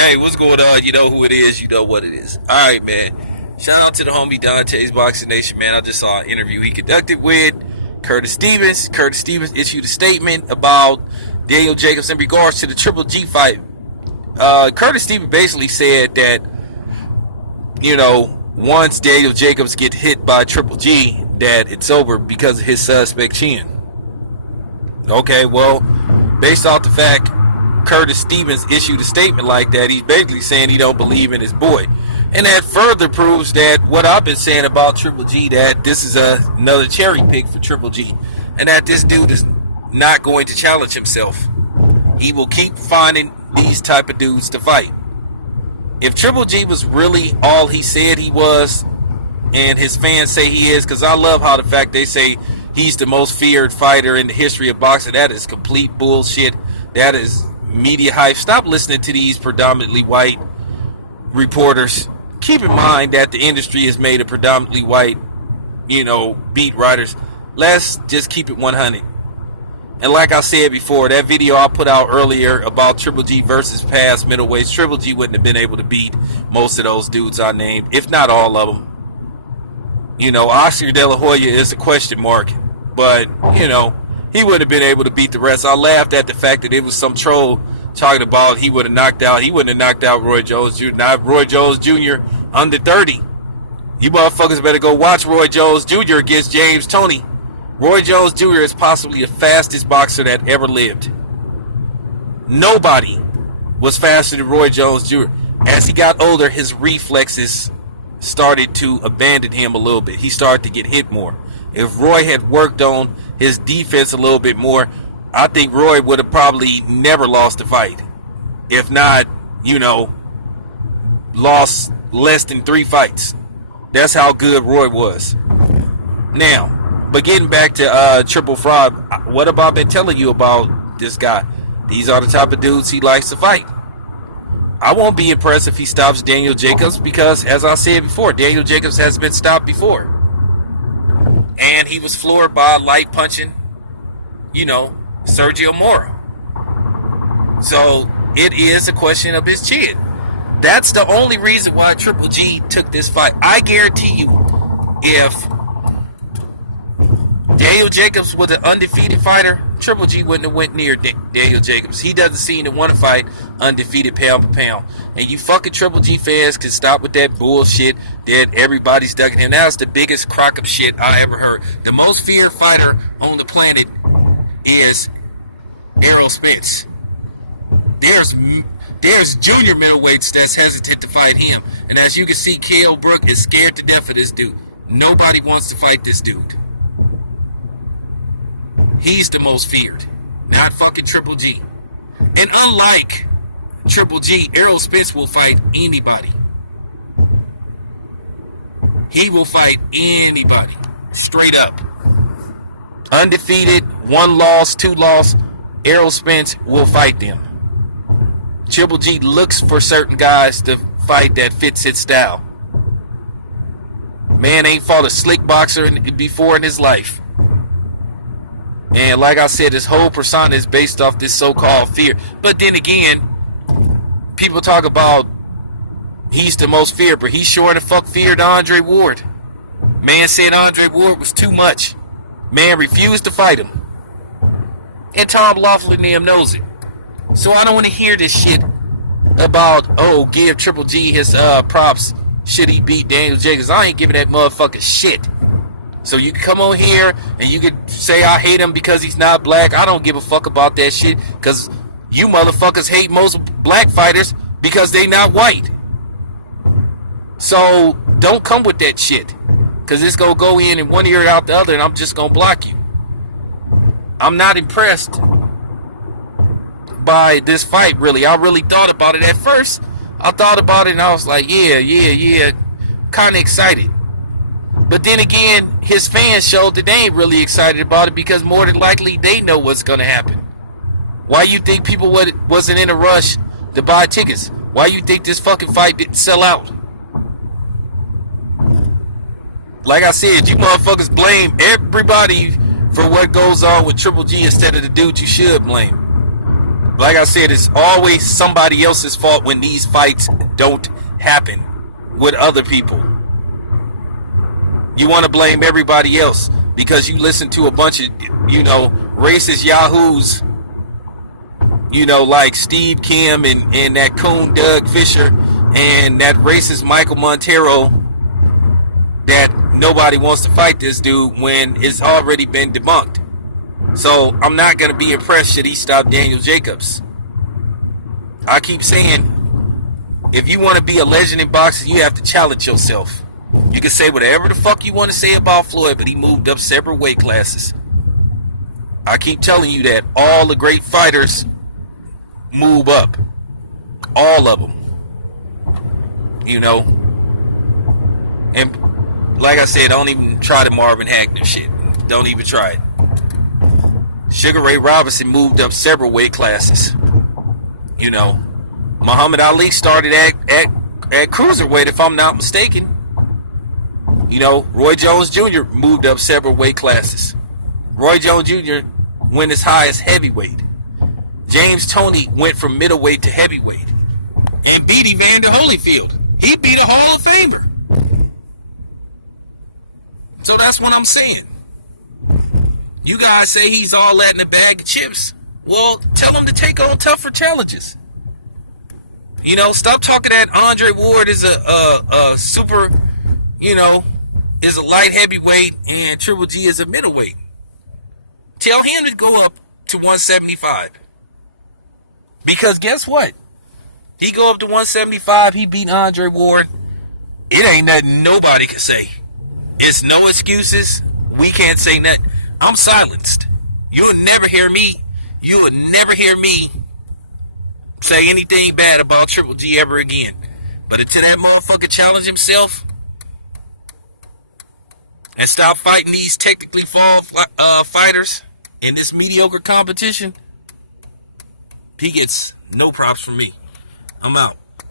Hey, what's going on? You know who it is. You know what it is. All right, man. Shout out to the homie Dante's Boxing Nation, man. I just saw an interview he conducted with Curtis Stevens. Curtis Stevens issued a statement about Daniel Jacobs in regards to the Triple G fight. Curtis Stevens basically said that, once Daniel Jacobs get hit by Triple G, that it's over because of his suspect chin. Okay, well, based off the fact Curtis Stevens issued a statement like that, he's basically saying he don't believe in his boy. And that further proves that what I've been saying about Triple G, that this is another cherry pick for Triple G, and that this dude is not going to challenge himself. He will keep finding these type of dudes to fight. If Triple G was really all he said he was, and his fans say he is, because I love how the fact they say he's the most feared fighter in the history of boxing, that is complete bullshit. That is media hype. Stop listening to these predominantly white reporters. Keep in mind that the industry is made of predominantly white, beat writers. Let's just keep it 100. And like I said before, that video I put out earlier about Triple G versus past middleweights, Triple G wouldn't have been able to beat most of those dudes I named, if not all of them. Oscar De La Hoya is a question mark, but, he wouldn't have been able to beat the rest. I laughed at the fact that it was some troll talking about he wouldn't have knocked out Roy Jones Jr. Now, Roy Jones Jr. under 30. You motherfuckers better go watch Roy Jones Jr. against James Toney. Roy Jones Jr. is possibly the fastest boxer that ever lived. Nobody was faster than Roy Jones Jr. As he got older, his reflexes started to abandon him a little bit. He started to get hit more. If Roy had worked on his defense a little bit more, I think Roy would have probably never lost the fight. If not, lost less than 3 fights. That's how good Roy was. Now, but getting back to Triple Fraud, what have I been telling you about this guy? These are the type of dudes he likes to fight. I won't be impressed if he stops Daniel Jacobs because, as I said before, Daniel Jacobs has been stopped before. And he was floored by light punching, Sergio Mora. So it is a question of his chin. That's the only reason why Triple G took this fight. I guarantee you, if Daniel Jacobs was an undefeated fighter, Triple G wouldn't have went near Daniel Jacobs. He doesn't seem to want to fight undefeated pound for pound. And you fucking Triple G fans can stop with that bullshit that everybody's ducking him. That's the biggest crock of shit I ever heard. The most feared fighter on the planet is Errol Spence. There's junior middleweights that's hesitant to fight him. And as you can see, Kell Brook is scared to death of this dude. Nobody wants to fight this dude. He's the most feared, not fucking Triple G. And unlike Triple G, Errol Spence will fight anybody. He will fight anybody, straight up. Undefeated, 1 loss, 2 loss, Errol Spence will fight them. Triple G looks for certain guys to fight that fits his style. Man ain't fought a slick boxer before in his life. And like I said, his whole persona is based off this so-called fear. But then again, people talk about he's the most feared, but he sure the fuck feared Andre Ward. Man said Andre Ward was too much. Man refused to fight him. And Tom Laughlin damn knows it. So I don't want to hear this shit about, give Triple G his props should he beat Daniel Jacobs. I ain't giving that motherfucker shit. So you can come on here and you can say I hate him because he's not black. I don't give a fuck about that shit because you motherfuckers hate most black fighters because they not white. So don't come with that shit because it's going to go in one ear out the other and I'm just going to block you. I'm not impressed by this fight, really. I really thought about it at first. I thought about it and I was like, yeah, kind of excited. But then again, his fans showed that they ain't really excited about it because more than likely they know what's going to happen. Why you think people wasn't in a rush to buy tickets? Why you think this fucking fight didn't sell out? Like I said, you motherfuckers blame everybody for what goes on with Triple G instead of the dude you should blame. Like I said, it's always somebody else's fault when these fights don't happen with other people. You want to blame everybody else because you listen to a bunch of, racist yahoos, like Steve Kim and that coon Doug Fisher and that racist Michael Montero, that nobody wants to fight this dude when it's already been debunked. So I'm not going to be impressed should he stop Daniel Jacobs. I keep saying, if you want to be a legend in boxing, you have to challenge yourself. You can say whatever the fuck you want to say about Floyd, but he moved up several weight classes. I keep telling you that all the great fighters move up. All of them. And like I said, don't even try the Marvin Hagler shit. Don't even try it. Sugar Ray Robinson moved up several weight classes. Muhammad Ali started at cruiserweight, if I'm not mistaken. Roy Jones Jr. moved up several weight classes. Roy Jones Jr. went as high as heavyweight. James Toney went from middleweight to heavyweight and beat Evander Holyfield. He beat a Hall of Famer. So that's what I'm saying. You guys say he's all that in a bag of chips. Well, tell him to take on tougher challenges. Stop talking that Andre Ward is a super, is a light heavyweight and Triple G is a middleweight. Tell him to go up to 175. Because guess what? He go up to 175, he beat Andre Ward. It ain't nothing nobody can say. It's no excuses. We can't say nothing. I'm silenced. You'll never hear me. You will never hear me say anything bad about Triple G ever again. But until that motherfucker challenge himself and stop fighting these technically flawed fighters in this mediocre competition, he gets no props from me. I'm out.